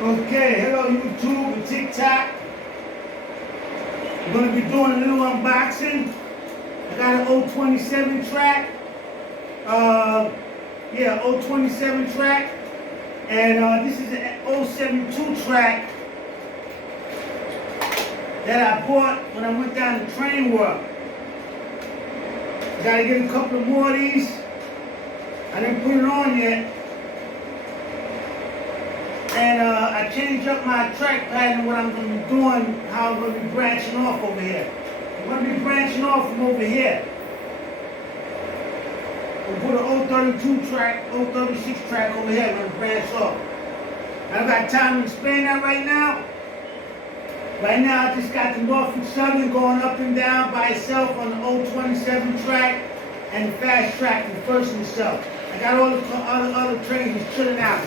Okay, hello YouTube and TikTok. We're going to be doing a little unboxing. I got an 027 track. Yeah, 027 track. And this is an 072 track that I bought when I went down to Train World. Got to get a couple of more of these. I didn't put it on yet. And I changed up my track pattern, what I'm going to be doing, how I'm going to be branching off over here. I'm going to be branching off from over here. We'll put an 032 track, 036 track over here. I'm going to branch off. I don't got time to explain that right now. Right now, I just got the Norfolk Southern going up and down by itself on the 027 track and the fast track, the first and itself. I got all the other trains just chilling out.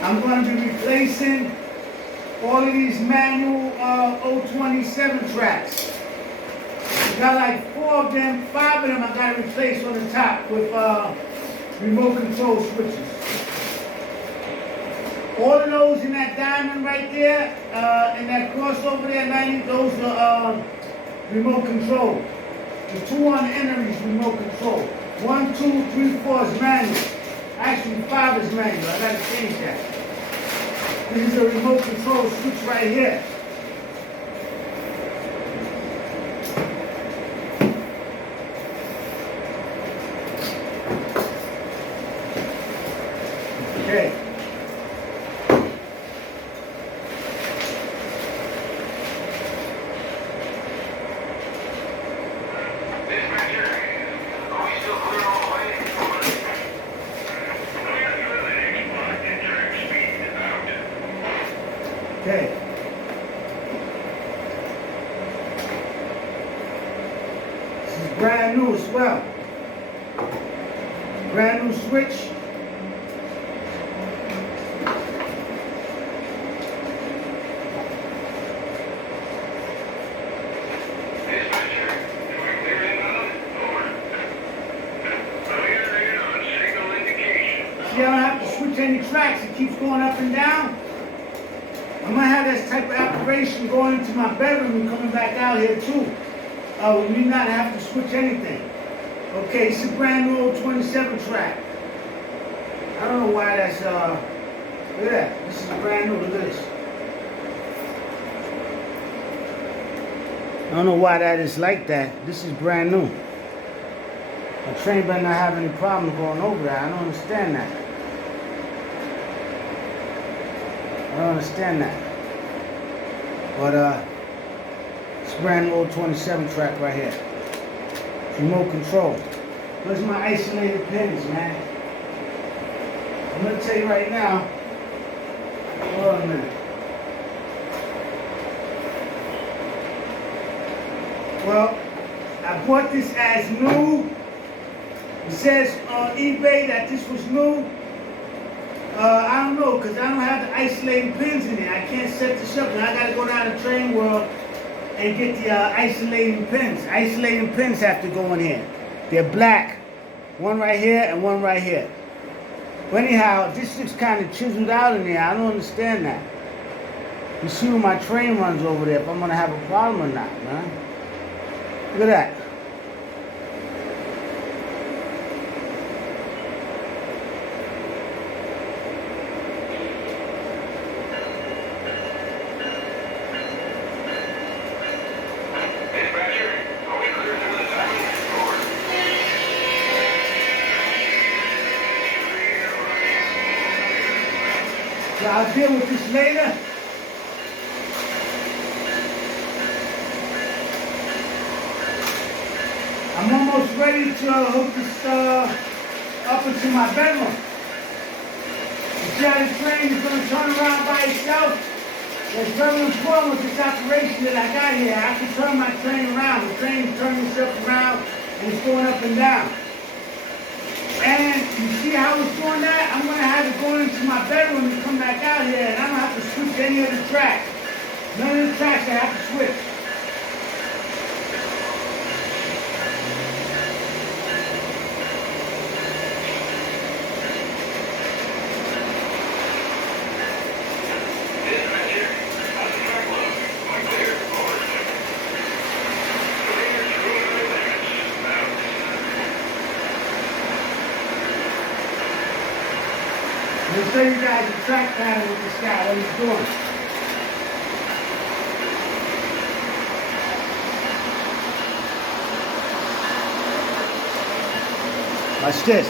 I'm going to be replacing all of these manual 027 tracks. I got like 4 of them, 5 of them I got to replace on the top with remote control switches. All of those in that diamond right there, in that crossover there, 90, those are remote control. The 2 on the end of these remote control. 1, 2, 3, 4 is manual. Actually, 5 is manual. I got to change that. This is a remote control switch right here. Okay. Okay. This is brand new as well. Brand new switch. See, I don't have to switch any tracks. It keeps going up and down. I'm going to have this type of operation going into my bedroom and coming back out here too. With me not have to switch anything. Okay, it's a brand new 27 track. I don't know why that's, look at that. This is brand new, look at this. I don't know why that is like that. This is brand new. A train better not have any problem going over that. I don't understand that. I don't understand that. But it's brand new 27 track right here. Remote control. Where's my isolated pins, man? I'm gonna tell you right now. Hold on a minute. Well, I bought this as new. It says on eBay that this was new. I don't know, because I don't have the isolating pins in there. I can't set this up, and I got to go down to Train World and get the isolating pins. Isolating pins have to go in here. They're black. One right here and one right here. But anyhow, this looks kind of chiseled out in there. I don't understand that. You see where my train runs over there, if I'm going to have a problem or not, man. Look at that. So I'll deal with this later. I'm almost ready to hook this up into my bedroom. You see how the train is going to turn around by itself? It's very important with this operation that I got here. I can turn my train around. The train is turning itself around and it's going up and down. And you see how it's doing that? I'm going to have it going into my bedroom and come back out here, and I don't have to switch switch any of the tracks. None of the tracks I have to switch. Let me show you guys the track pattern with this guy, what he's doing. Watch this.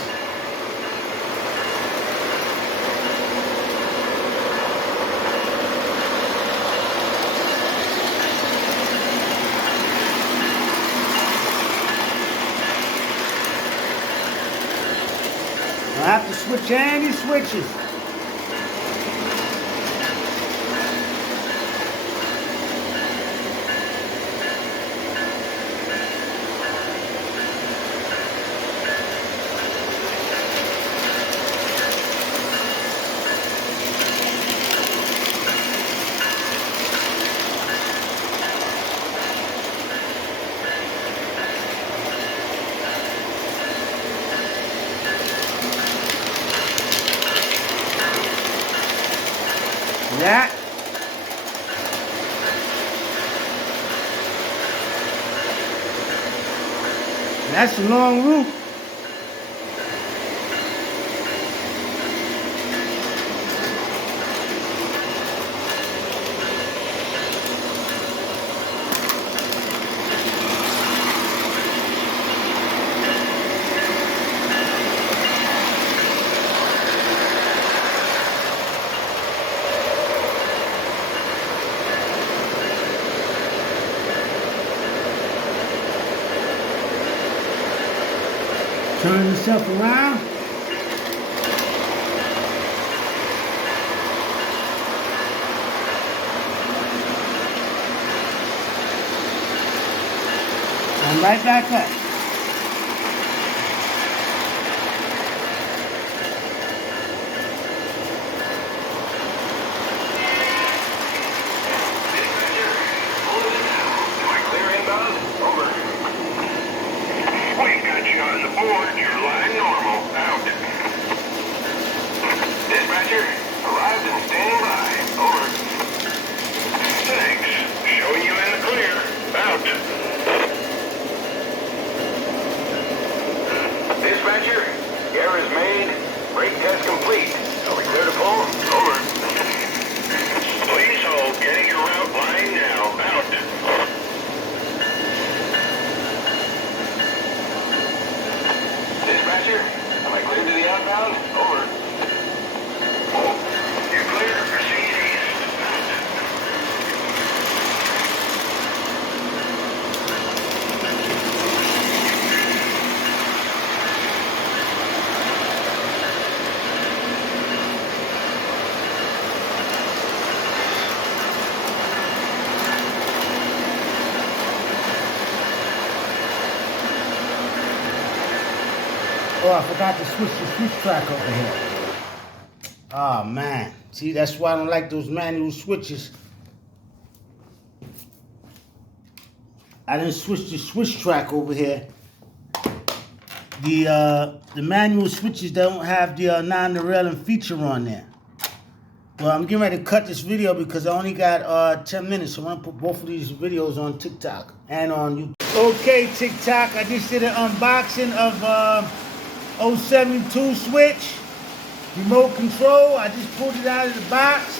I have to switch any switches. Yeah. That's a long route. Turn yourself around. And right back up. On the board, you're lying normal. Out. Dispatcher, arrived and standing by. Over. Thanks. Showing you in the clear. Out. Dispatcher, error is made. Brake test complete. Are we clear to pull? Over. Please hold. Getting your route line now. Out. Dispatcher, am I clear to the outbound? Over. You're clear to proceed east. Oh, I forgot to switch the switch track over here. Oh, man. See, that's why I don't like those manual switches. I didn't switch the switch track over here. The manual switches don't have the non-derailing feature on there. Well, I'm getting ready to cut this video because I only got 10 minutes. So I want to put both of these videos on TikTok and on YouTube. Okay, TikTok, I just did an unboxing of 072 switch, remote control. I just pulled it out of the box.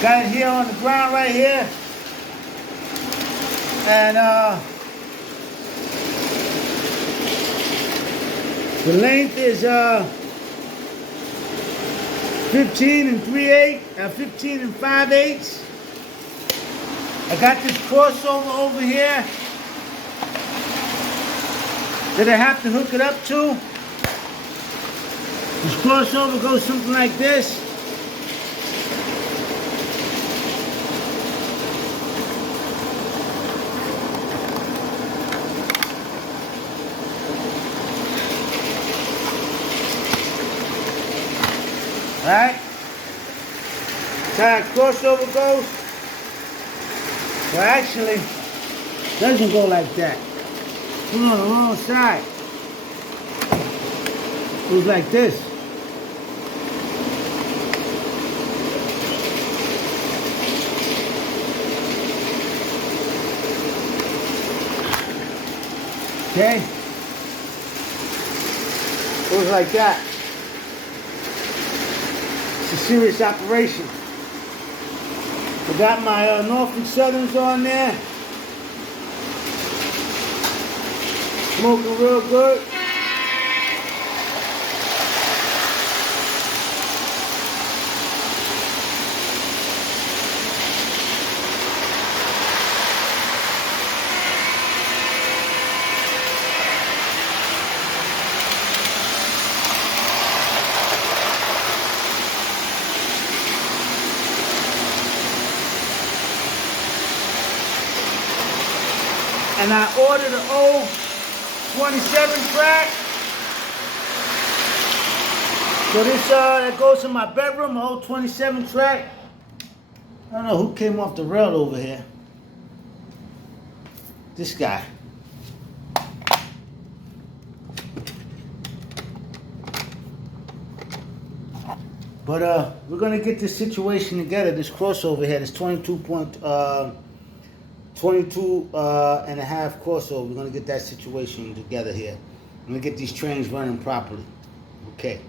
Got it here on the ground right here. And the length is 15 and 3/8, 15 and 5/8. I got this crossover over here that I have to hook it up to. This crossover goes something like this. Right? how a crossover goes? Well, actually, it doesn't go like that. We're on the wrong side. It goes like this. Okay? Goes like that. It's a serious operation. I got my Norfolk Southerns on there. Smoking real good. And I ordered an old 27 track. So this that goes in my bedroom, an old 27 track. I don't know who came off the rail over here. This guy. But we're gonna get this situation together. This crossover here, this 22 and a half crossover. We're gonna get that situation together here. I'm gonna get these trains running properly. Okay.